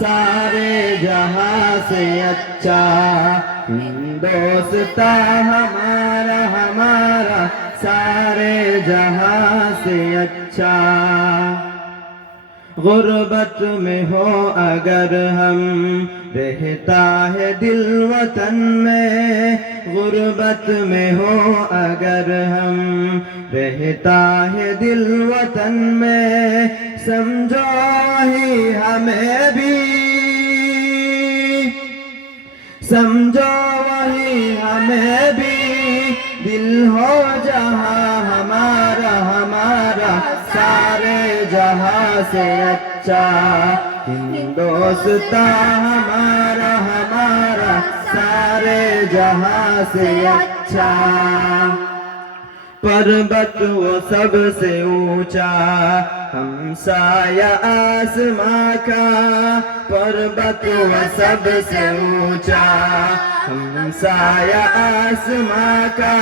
सारे जहां से अच्छा। हिंदोस्ता हमारा हमारा सारे जहां से अच्छा। गुर्बत में हो अगर हम रहता है दिल वतन में, गुर्बत में हो अगर हम रहता है दिल वतन में, समझो ही हमें भी, समझो वही हमें भी, दिल हो जहां हमारा हमारा सारे जहां से अच्छा। हिंदोस्ता हमारा हमारा सारे जहां से अच्छा। पर्वत वो सबसे ऊंचा हमसाया आसमां का, पर्वत वो सबसे ऊंचा हमसाया आसमां का,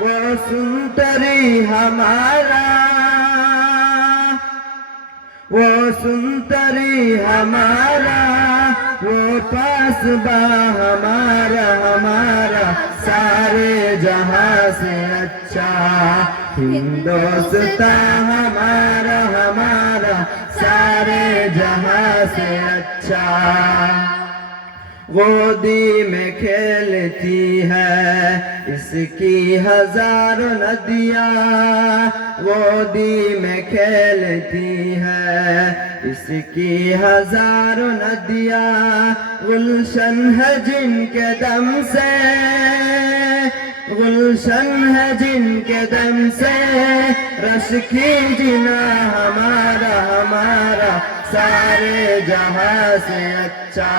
वो सुंदरी हमारा, वो सुंदरी हमारा, वो पासबा हमारा हमारा सारे जहां से अच्छा। हिंदोस्ता हमारा हमारा सारे जहां से अच्छा। गोदी में खेलती है इसकी हजारों नदियाँ, गोदी में खेलती है इसकी हजारों नदियाँ, गुलशन है जिनके दम से, गुलशन है जिनके दम से, रश की जिना हमारा हमारा सारे जहां से अच्छा।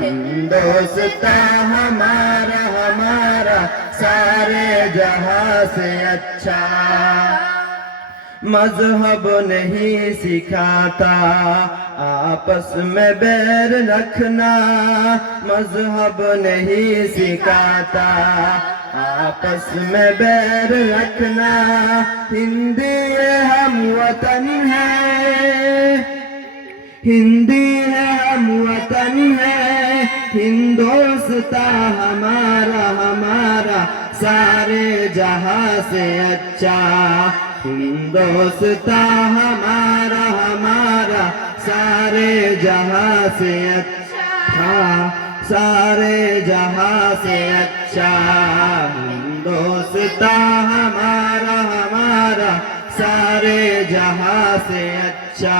हिंदोस्ता हमारा हमारा सारे जहां से अच्छा। मजहब नहीं सिखाता आपस में बैर रखना, मजहब नहीं सिखाता आपस में बैर रखना, हिंदी हम वतन है, हिंदी है हम वतन है, हिंदोस्ता हमारा हमारा सारे जहां से अच्छा। हिंदोस्ता हमारा हमारा सारे जहां से अच्छा, सारे जहां से अच्छा। हिंदोस्ता हमारा हमारा सारे जहां से अच्छा।